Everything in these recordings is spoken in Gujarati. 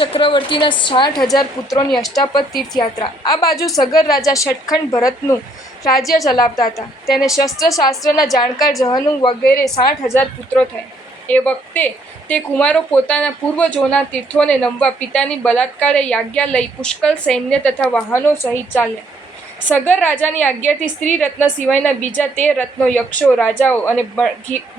ચક્રવર્તીના 60,000 પુત્રોની અષ્ટાપદ તીર્થયાત્રા. આ બાજુ સગર રાજા શતખંડ ભરતનું રાજ્ય ચલાવતા હતા. તેને શસ્ત્રશાસ્ત્રના જાણકાર જહનુ વગેરે 60,000 પુત્રો થયા. એ વખતે તે કુમારો પોતાના પૂર્વજોના તીર્થોને નમવા પિતાની બલાત્કારે આજ્ઞા લઈ પુષ્કળ સૈન્ય તથા વાહનો સહિત ચાલ્યા. સગર રાજાની આજ્ઞાથી સ્ત્રી રત્ન સિવાયના બીજા 13 રત્નો, યક્ષો, રાજાઓ અને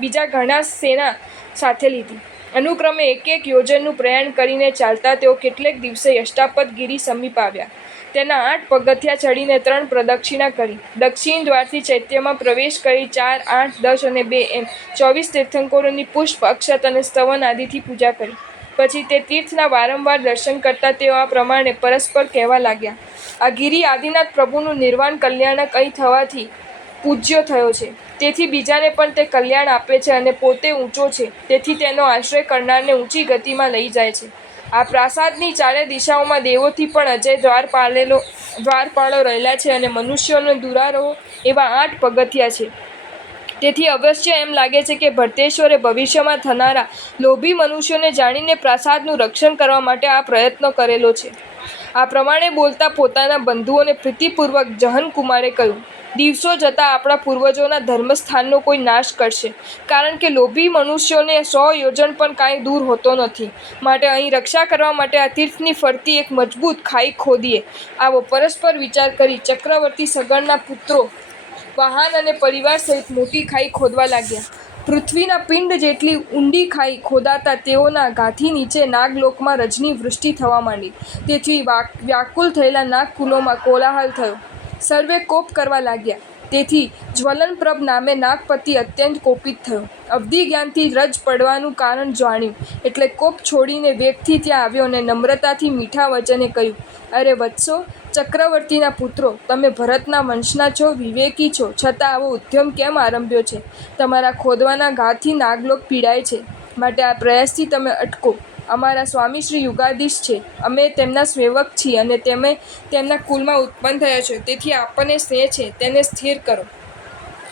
બીજા ઘણા સેના સાથે લીધી. અનુક્રમે 1 યોજનનું પ્રયાણ કરીને ચાલતા તેઓ કેટલેક દિવસે અષ્ટાપદ ગિરી સમીપ આવ્યા. તેના 8 પગથિયાં ચડીને 3 પ્રદક્ષિણા કરી. દક્ષિણ દ્વારથી ચૈત્યમાં પ્રવેશ કરી 4, 8, 10 અને 2 એમ 24 તીર્થંકરોની પુષ્પ, અક્ષત અને સ્તવન આદિથી પૂજા કરી. પછી તે તીર્થના વારંવાર દર્શન કરતા તેઓ આ પ્રમાણે પરસ્પર કહેવા લાગ્યા: આ ગિરી આદિનાથ પ્રભુનું નિર્વાણ કલ્યાણક અહીં થવાથી પૂજ્ય થયો છે. તેથી બીજાને પણ તે કલ્યાણ આપે છે અને પોતે ઊંચો છે, તેથી તેનો આશ્રય કરનારને ઊંચી ગતિમાં લઈ જાય છે. આ પ્રાસાદની ચારે દિશાઓમાં દેવોથી પણ અજય દ્વારપાળો રહેલા છે અને મનુષ્યોનો દુરારોહ એવા 8 પગથિયાં છે. તેથી અવશ્ય એમ લાગે છે કે ભરતેશ્વરે ભવિષ્યમાં થનારા લોભી મનુષ્યોને જાણીને પ્રાસાદનું રક્ષણ કરવા માટે આ પ્રયત્નો કરેલો છે. આ પ્રમાણે બોલતા પોતાના બંધુઓને પ્રીતિપૂર્વક જહનકુમારે કહ્યું: દિવસો જતાં આપણા પૂર્વજોના ધર્મસ્થાનનો કોઈ નાશ કરશે, કારણ કે લોભી મનુષ્યોને 100 યોજન પણ કાંઈ દૂર હોતો નથી. માટે અહીં રક્ષા કરવા માટે આ તીર્થની ફરતી એક મજબૂત ખાઈ ખોદીએ. આવો પરસ્પર વિચાર કરી ચક્રવર્તી સગરના પુત્રો વાહન અને પરિવાર સહિત મોટી ખાઈ ખોદવા લાગ્યા. પૃથ્વીના પિંડ જેટલી ઊંડી ખાઈ ખોદાતા તેઓના ગાથી નીચે નાગલોકમાં રજની વૃષ્ટિ થવા માંડી. તેથી વ્યાકુલ થયેલા નાગકુલોમાં કોલાહલ થયો. સર્વે કોપ કરવા લાગ્યા. તેથી જ્વલનપ્રભ નામે નાગપતિ અત્યંત કોપિત થયો. અવધિ જ્ઞાનથી રજ પડવાનું કારણ જાણ્યું એટલે કોપ છોડીને વેગથી ત્યાં આવ્યો અને નમ્રતાથી મીઠા વચને કહ્યું: અરે વત્સો, ચક્રવર્તીના પુત્રો, તમે ભરતના વંશના છો, વિવેકી છો, છતાં આવો ઉદ્યમ કેમ આરંભ્યો છે? તમારા ખોદવાના ઘાથી નાગલોક પીડાય છે, માટે આ પ્રયાસથી તમે અટકો. અમારા સ્વામી શ્રી યુગાધીશ છે, અમે તેમના સેવક છીએ અને તમે તેમના કુલમાં ઉત્પન્ન થયા છો, તેથી આપણને સ્નેહ છે, તેને સ્થિર કરો.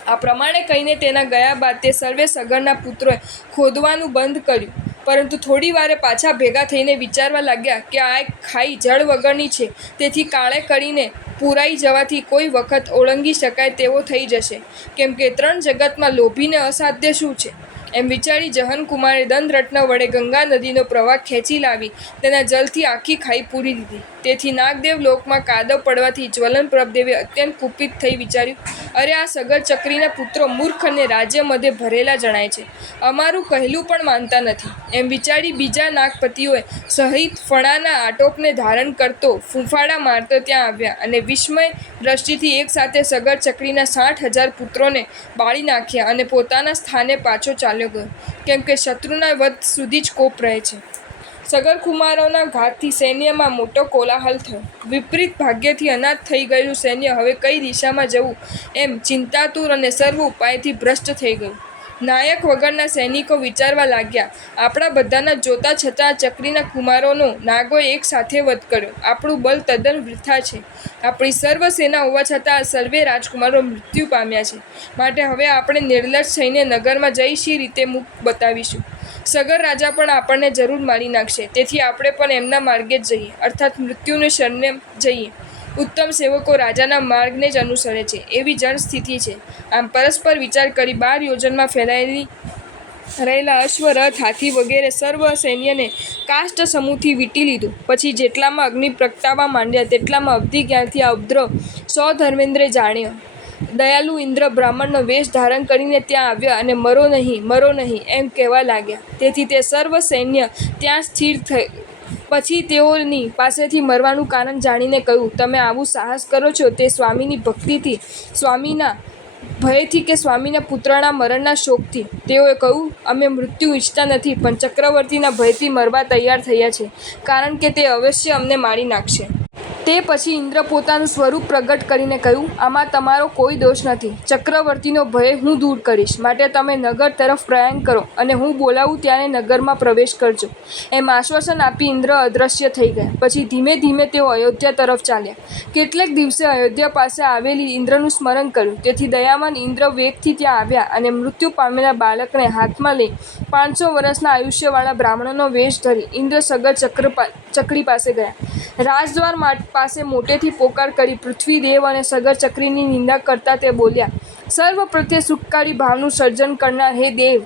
આ પ્રમાણે કહીને તેના ગયા બાદ તે સર્વે સગરના પુત્રોએ ખોદવાનું બંધ કર્યું. પરંતુ થોડી વારે પાછા ભેગા થઈને વિચારવા લાગ્યા કે આ ખાઈ જળ વગરની છે, તેથી કાળે કરીને પૂરાઈ જવાથી કોઈ વખત ઓળંગી શકાય તેવો થઈ જશે, કેમ કે 3 જગતમાં લોભીને અસાધ્ય શું છે? એમ વિચારી જહનકુમારે દંડરત્ન વડે ગંગા નદીનો પ્રવાહ ખેંચી લાવી તેના જલથી આખી ખાઈ પૂરી દીધી. તેથી નાગદેવ લોકમાં કાદવ પડવાથી જ્વલનપ્રભદેવે અત્યંત કુપિત થઈ વિચાર્યું: અરે, આ સગર ચક્રીના પુત્રો મૂર્ખ અને રાજ્ય મધ્યે ભરેલા જણાય છે, અમારું કહેલું પણ માનતા નથી. એમ વિચારી બીજા નાગપતિઓએ સહિત ફણાના આટોપને ધારણ કરતો ફૂંફાડા મારતો ત્યાં આવ્યા અને વિસ્મય દ્રષ્ટિથી એક સાથે સગર ચક્રીના 60,000 પુત્રોને બાળી નાખ્યા અને પોતાના સ્થાને પાછો ચાલ્યો ગયો, કેમ કે શત્રુના વધ સુધી જ કોપ રહે છે. સગરકુમારોના ઘાતથી સૈન્યમાં મોટો કોલાહલ થયો. વિપરીત ભાગ્યથી અનાથ થઈ ગયેલું સૈન્ય હવે કઈ દિશામાં જવું એમ ચિંતાતુર અને સર્વ ઉપાયથી ભ્રષ્ટ થઈ ગયું. નાયક વગરના સૈનિકો વિચારવા લાગ્યા: આપણા બધાના જોતા છતાં ચક્રીના કુમારોનો નાગોએ એક સાથે વધ કર્યો. આપણું બળ તદ્દન વૃથા છે. આપણી સર્વ સેના હોવા છતાં સર્વે રાજકુમારો મૃત્યુ પામ્યા છે. માટે હવે આપણે નિર્લજ્જ થઈને નગરમાં જઈ શી રીતે મુખ બતાવીશું? સગર રાજા પણ આપણને જરૂર મારી નાખશે, તેથી આપણે પણ એમના માર્ગે જ જઈએ, અર્થાત મૃત્યુને શરણે જઈએ. ઉત્તમ સેવકો રાજાના માર્ગને જ અનુસરે છે, એવી જન સ્થિતિ છે. આમ પરસ્પર વિચાર કરી 12 યોજનમાં ફેલાયેલી રહેલા અશ્વ, રથ, હાથી વગેરે સર્વ સૈન્યને કાષ્ઠ સમૂહથી વીંટી લીધું. પછી જેટલામાં અગ્નિ પ્રગટાવા માંડ્યા તેટલામાં અવધિ જ્ઞાનથી આ ઉપદ્રવ સૌધર્મેન્દ્રે જાણ્યો. દયાલુ ઇન્દ્ર બ્રાહ્મણનો વેશ ધારણ કરીને ત્યાં આવ્યા અને મરો નહીં એમ કહેવા લાગ્યા. તેથી તે સર્વ સૈન્ય ત્યાં સ્થિર થયું. પછી તેઓની પાસેથી મરવાનું કારણ જાણીને કહ્યું: તમે આવું સાહસ કરો છો તે સ્વામીની ભક્તિથી, સ્વામીના ભયથી કે સ્વામીના પુત્રના મરણના શોકથી? તેઓએ કહ્યું: અમે મૃત્યુ ઈચ્છતા નથી, પણ ચક્રવર્તીના ભયથી મરવા તૈયાર થયા છે, કારણ કે તે અવશ્ય અમને મારી નાખશે. તે પછી ઇન્દ્ર પોતાનું સ્વરૂપ પ્રગટ કરીને કહ્યું, આમાં તમારો કોઈ દોષ નથી. ચક્રવર્તીનો ભય હું દૂર કરીશ, માટે તમે નગર તરફ પ્રયાણ કરો અને હું બોલાવું ત્યારે નગરમાં પ્રવેશ કરજો. એમ આશ્વાસન આપી ઇન્દ્ર અદૃશ્ય થઈ ગયા. પછી ધીમે ધીમે તેઓ અયોધ્યા તરફ ચાલ્યા. કેટલેક દિવસે અયોધ્યા પાસે આવેલી ઇન્દ્રનું સ્મરણ કર્યું. તેથી દયાવાન ઇન્દ્ર વેગથી ત્યાં આવ્યા અને મૃત્યુ પામેલા બાળકને હાથમાં લઈ 500 વર્ષના આયુષ્યવાળા બ્રાહ્મણનો વેશ ધરી ઇન્દ્ર સગર ચક્રી પાસે ગયા. રાજદ્વાર પાસે મોટેથી પોકાર કરી પૃથ્વીદેવ અને સગર ચક્રીની નિંદા કરતા તે બોલ્યા, સર્વ પ્રત્યે સુખકારી ભાવનું સર્જન કરનાર હે દેવ,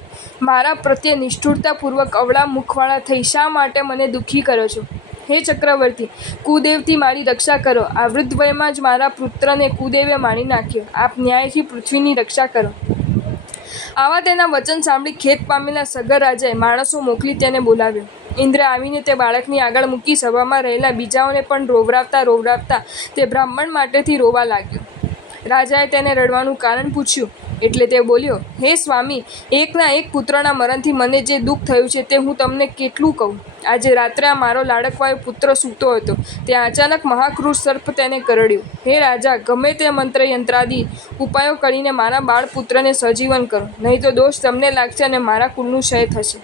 મારા પ્રત્યે નિષ્ઠુરતાપૂર્વક અવળા મુખવાળા થઈ શા માટે મને દુઃખી કરો છો? હે ચક્રવર્તી, કુદેવથી મારી રક્ષા કરો. આ વૃદ્ધ વયમાં જ મારા પુત્રને કુદેવે મારી નાખ્યો. આપ ન્યાયથી પૃથ્વીની રક્ષા કરો. આવા તેના વચન સાંભળી ખેદ પામેલા સગર રાજાએ માણસો મોકલી તેને બોલાવ્યો. ઇન્દ્ર આવીને તે બાળકની આગળ મૂકી સભામાં રહેલા બીજાઓને પણ રોવરાવતા તે બ્રાહ્મણ માટેથી રોવા લાગ્યો. રાજાએ તેને રડવાનું કારણ પૂછ્યું એટલે તે બોલ્યો, હે સ્વામી, એકના એક પુત્રના મરણથી મને જે દુઃખ થયું છે તે હું તમને કેટલું કહું. આજે રાત્રે આ મારો લાડકવાયો પુત્ર સૂતો હતો, ત્યાં અચાનક મહાક્રૂર સર્પ તેને કરડ્યો. હે રાજા, ગમે તે મંત્ર યંત્રાદિ ઉપાયો કરીને મારા બાળપુત્રને સજીવન કરો, નહીં તો દોષ તમને લાગશે અને મારા કુળનું ક્ષય થશે.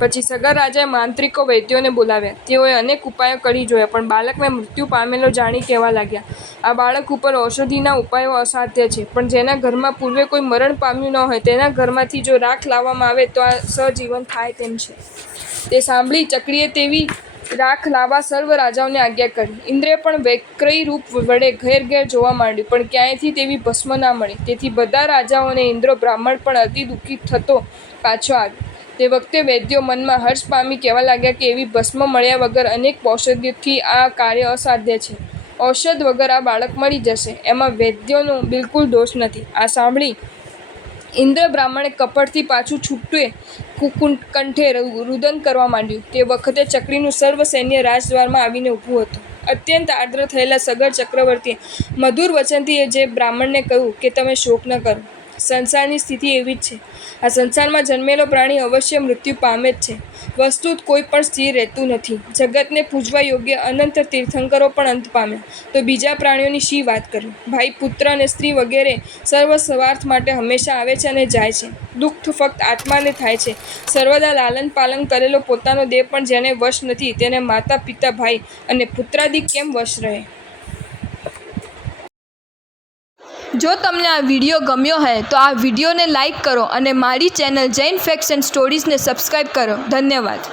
પછી સગર રાજાએ માંત્રિકો વૈદ્યોને બોલાવ્યા. તેઓએ અનેક ઉપાયો કરી જોયા, પણ બાળકને મૃત્યુ પામેલો જાણી કહેવા લાગ્યા, આ બાળક ઉપર ઔષધિના ઉપાયો અસાધ્ય છે, પણ જેના ઘરમાં પૂર્વે કોઈ મરણ પામ્યું ન હોય તેના ઘરમાંથી જો રાખ લાવવામાં આવે તો આ સજીવન થાય તેમ છે. તે સાંભળી ચક્રીએ તેવી રાખ લાવવા સર્વ રાજાઓને આજ્ઞા કરી. ઇન્દ્રે પણ વૈક્રય રૂપ વડે ઘેર ઘેર જોવા માંડ્યું, પણ ક્યાંયથી તેવી ભસ્મ ના મળી. તેથી બધા રાજાઓને ઇન્દ્ર બ્રાહ્મણ પણ અતિ દુઃખી થતો પાછો આવ્યો. તે વખતે વૈદ્યો મનમાં હર્ષ પામી કહેવા લાગ્યા કે એવી ભસ્મ મળ્યા વગર અનેક ઔષધિથી આ કાર્ય અસાધ્ય છે. ઔષધ વગર આ બાળક મળી જશે, એમાં વૈદ્યોનો બિલકુલ દોષ નથી. આ સાંભળી ઇન્દ્ર બ્રાહ્મણે કપટથી પાછું છૂટે કંઠે રુદન કરવા માંડ્યું. તે વખતે ચક્રીનું સર્વ સૈન્ય રાજદ્વારમાં આવીને ઊભું હતું. અત્યંત આર્દ્ર થયેલા સગર ચક્રવર્તીએ મધુર વચનથી જે બ્રાહ્મણને કહ્યું કે તમે શોક ન કરો. સંસારની સ્થિતિ એવી જ છે. આ સંસારમાં જન્મેલો પ્રાણી અવશ્ય મૃત્યુ પામે જ છે. વસ્તુત કોઈ પણ સ્થિર રહેતું નથી. જગતને પૂજવા યોગ્ય અનંત તીર્થંકરો પણ અંત પામ્યા, તો બીજા પ્રાણીઓની શી વાત કરવી? ભાઈ, પુત્ર અને સ્ત્રી વગેરે સર્વ સ્વાર્થ માટે હંમેશા આવે છે અને જાય છે. દુઃખ ફક્ત આત્માને થાય છે. સર્વદા લાલન પાલન કરેલો પોતાનો દેહ પણ જેને વશ નથી તેને માતા પિતા ભાઈ અને પુત્રાદિ કેમ વશ રહે? જો તમને આ વિડીયો ગમ્યો હોય તો આ વિડીયોને લાઈક કરો અને મારી ચેનલ જૈન ફેક્ટ્સ એન્ડ સ્ટોરીઝને સબસ્ક્રાઈબ કરો. ધન્યવાદ.